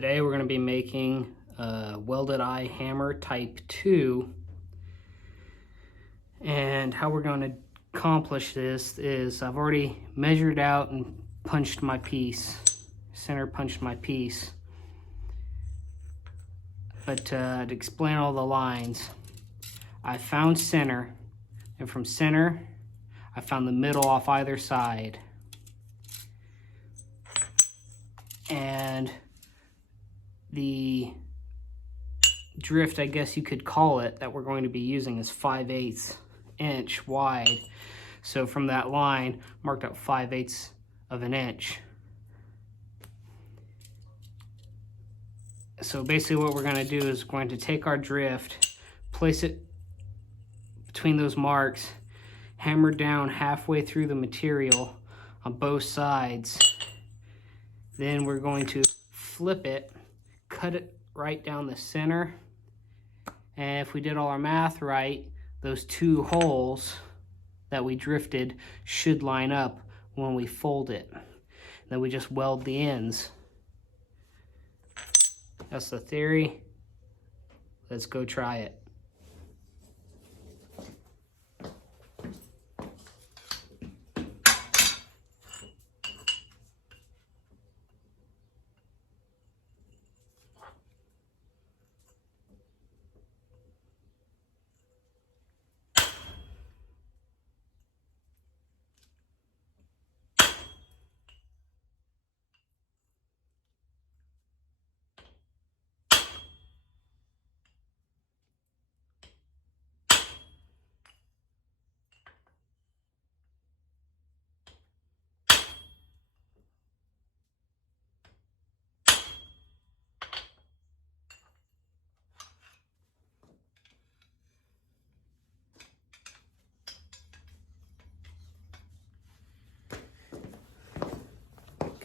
Today we're going to be making a Welded Eye Hammer Type 2, and how we're going to accomplish this is I've already measured out and punched my piece, center punched my piece, but to explain all the lines, I found center, and from center I found the middle off either side, and the drift, I guess you could call it, that we're going to be using is 5/8 inch wide. So from that line, marked out 5/8 of an inch. So basically what we're going to do is we're going to take our drift, place it between those marks, hammer down halfway through the material on both sides. Then we're going to flip it, cut it right down the center, and if we did all our math right, those two holes that we drifted should line up when we fold it. Then we just weld the ends. That's the theory. Let's go try it.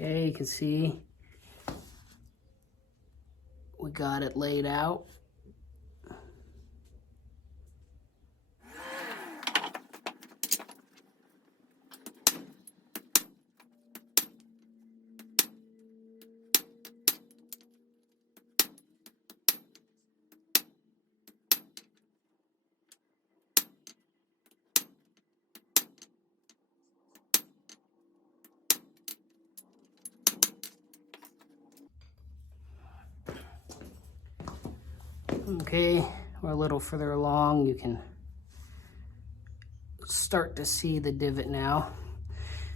Okay, you can see we got it laid out. Okay, we're a little further along. You can start to see the divot now.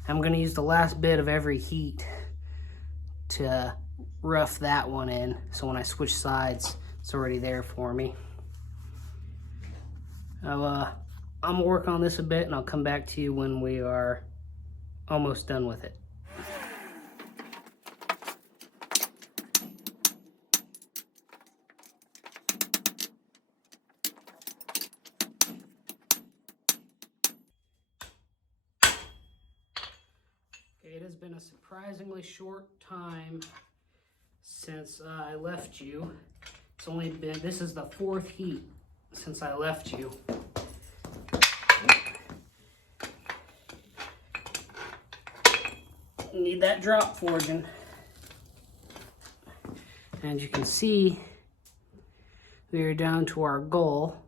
I'm going to use the last bit of every heat to rough that one in, so when I switch sides, it's already there for me. I'm gonna work on this a bit, and I'll come back to you when we are almost done with it. It has been a surprisingly short time since I left you. It's only been, this is the 4th heat since I left you. Need that drop forging. And you can see we are down to our goal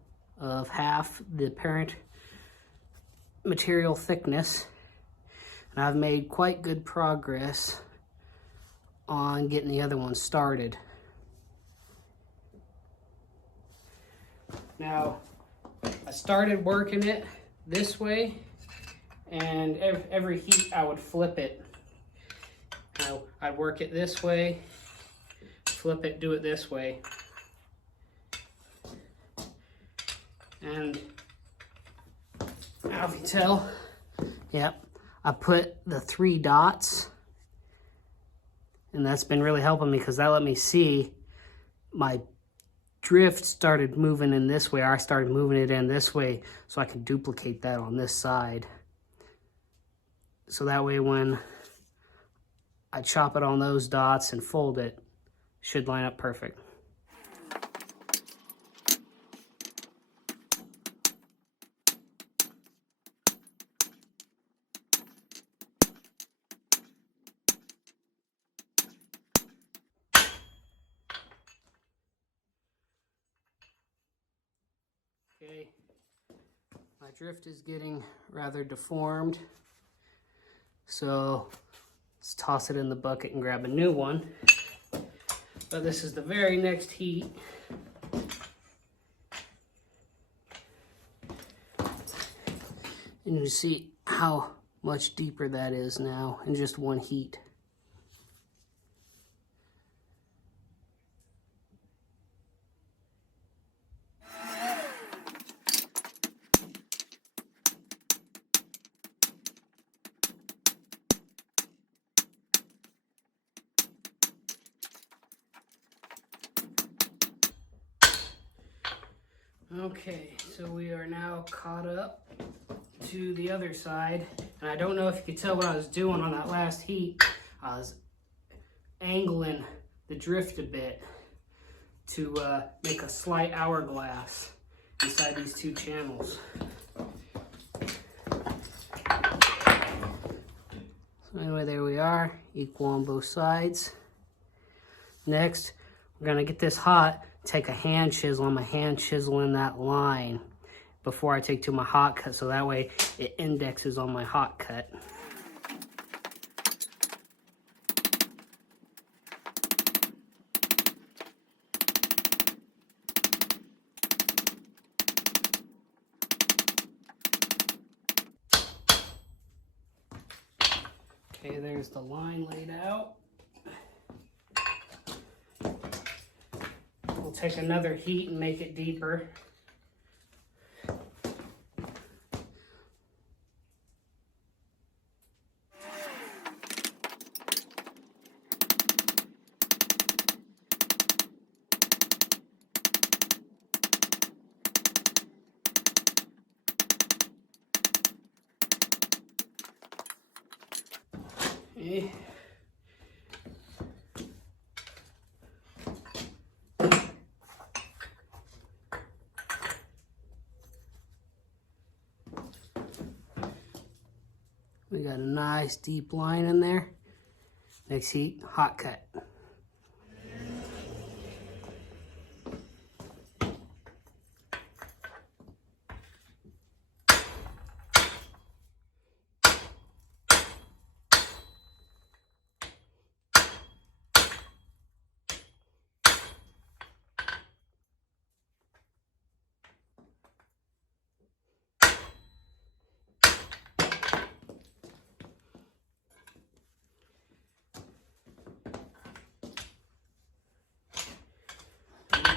of half the parent material thickness. And I've made quite good progress on getting the other one started. Now, I started working it this way, and every heat I would flip it. I'd work it this way, flip it, do it this way. And now if you tell, yep. I put the 3 dots, and that's been really helping me because that let me see my drift started moving in this way. I started moving it in this way so I can duplicate that on this side. So that way when I chop it on those dots and fold it, should line up perfect. drift is getting rather deformed, so let's toss it in the bucket and grab a new one. But this is the very next heat. And you see how much deeper that is now in just one heat. Okay, so we are now caught up to the other side, and I don't know if you could tell what I was doing on that last heat. I was angling the drift a bit to make a slight hourglass inside these two channels. So anyway, there we are, equal on both sides. Next, we're gonna get this hot, take a hand chisel. I'm a hand chiseling that line before I take to my hot cut, so that way it indexes on my hot cut. Okay, there's the line laid out. We'll take another heat and make it deeper. Okay. We got a nice deep line in there. Next heat, hot cut.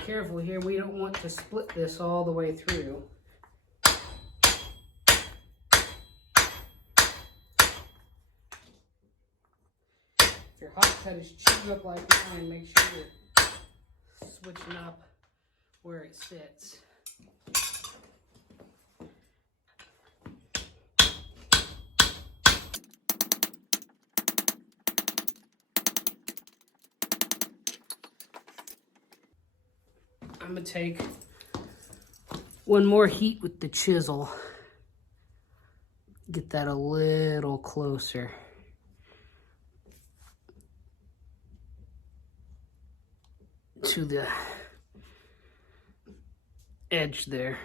Careful here, we don't want to split this all the way through. If your hot cut is chewed up like mine, make sure you're switching up where it sits. I'm gonna take one more heat with the chisel. Get that a little closer. To the edge there.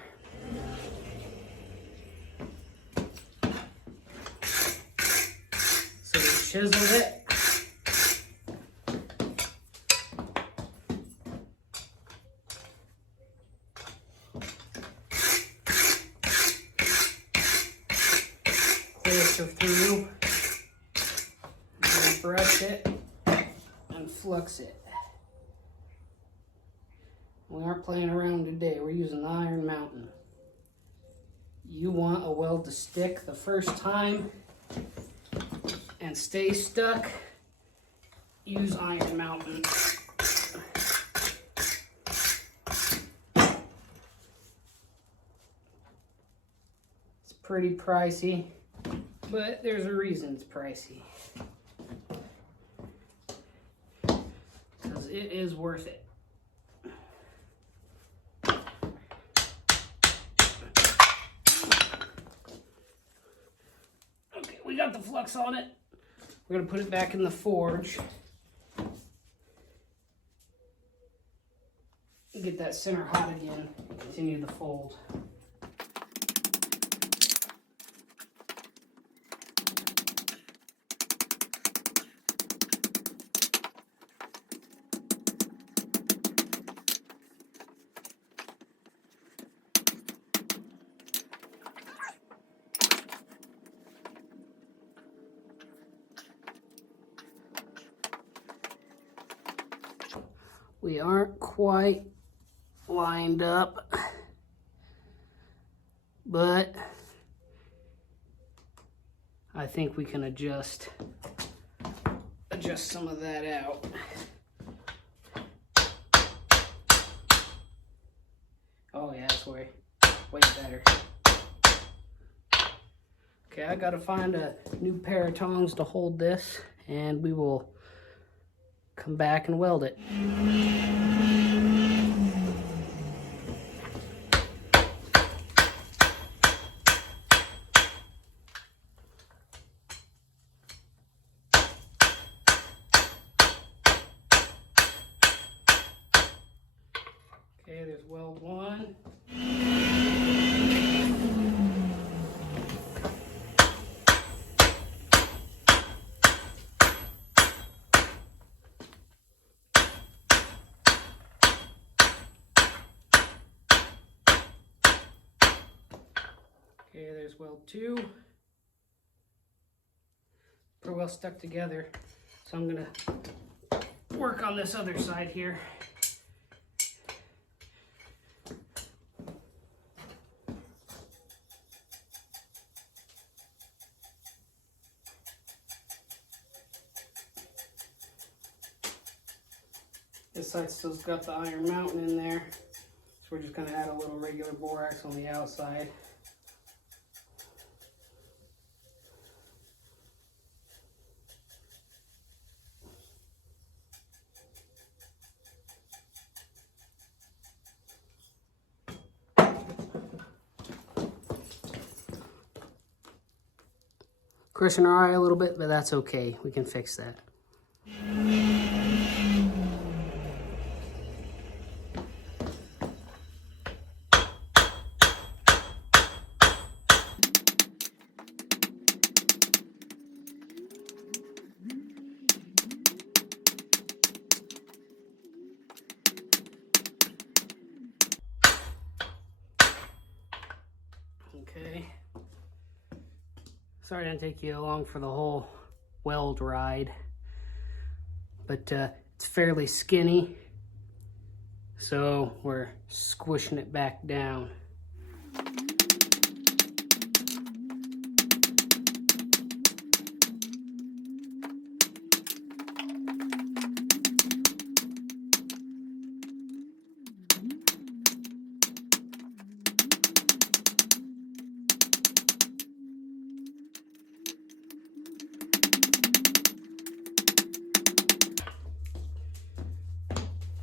So we chiseled it. Through and brush it and flux it. We aren't playing around today. We're using the Iron Mountain. You want a weld to stick the first time and stay stuck, use Iron Mountain. It's pretty pricey, but there's a reason it's pricey. Because it is worth it. Okay, we got the flux on it. We're going to put it back in the forge. Get that center hot again. Continue the fold. We aren't quite lined up, but I think we can adjust some of that out. Oh yeah, that's way better. Okay, I gotta find a new pair of tongs to hold this, and we will come back and weld it. Okay, there's weld one. Okay, there's weld two. Pretty well stuck together. So I'm gonna work on this other side here. This side still's got the iron mounting in there. So we're just gonna add a little regular borax on the outside. Crushing our eye a little bit, but that's okay. We can fix that. Okay. Sorry I didn't take you along for the whole weld ride, but it's fairly skinny, so we're squishing it back down.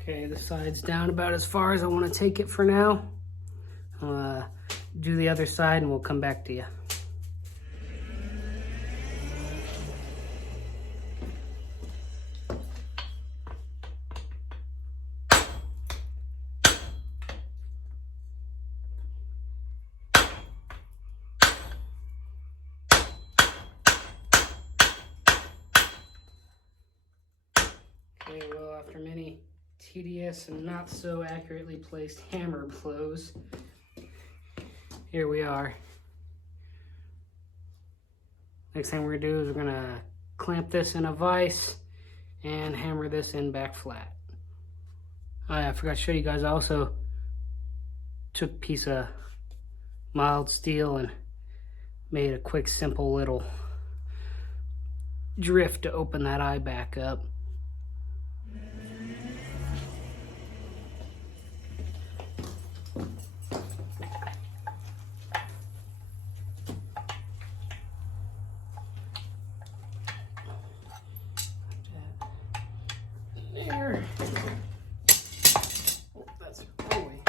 Okay, the side's down about as far as I want to take it for now. I'll do the other side and we'll come back to you. Okay, well, after many tedious and not so accurately placed hammer blows, here we are. Next thing we're gonna do is we're gonna clamp this in a vise and hammer this in back flat. Oh yeah, I forgot to show you guys, I also took a piece of mild steel and made a quick, simple little drift to open that eye back up. There. Oh, that's rolling.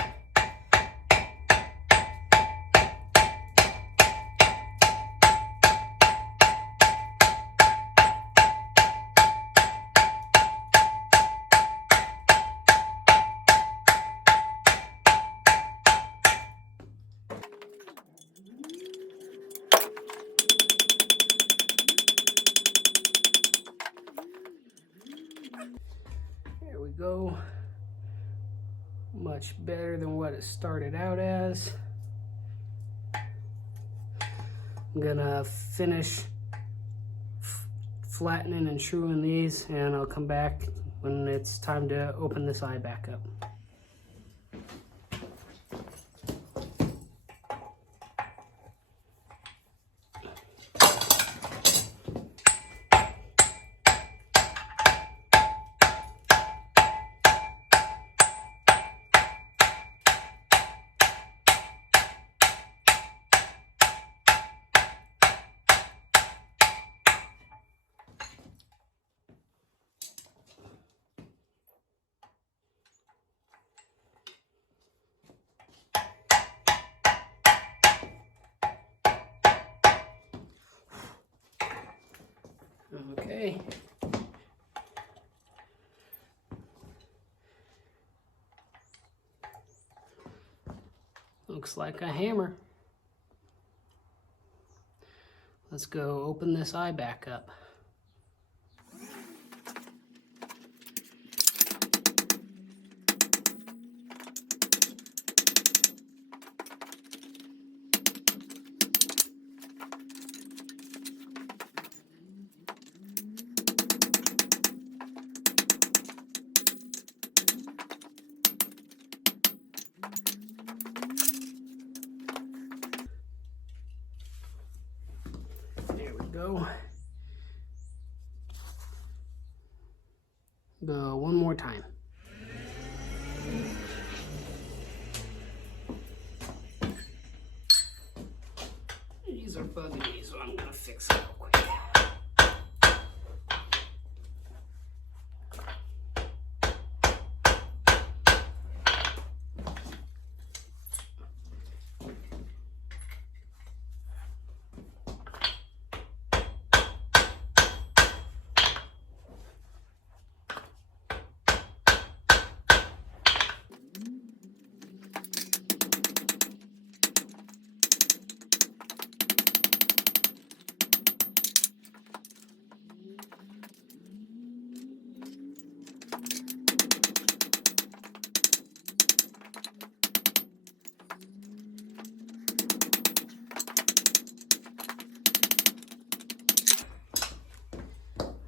There we go. Much better than what it started out as. I'm gonna finish flattening and truing these, and I'll come back when it's time to open this eye back up. Okay. Looks like a hammer. Let's go open this eye back up. Go. Go one more time. These are bugging, so I'm gonna fix it real quick.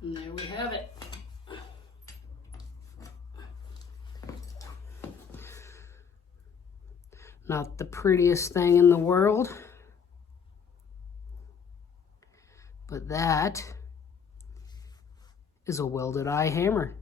And there we have it. Not the prettiest thing in the world, but that is a welded eye hammer.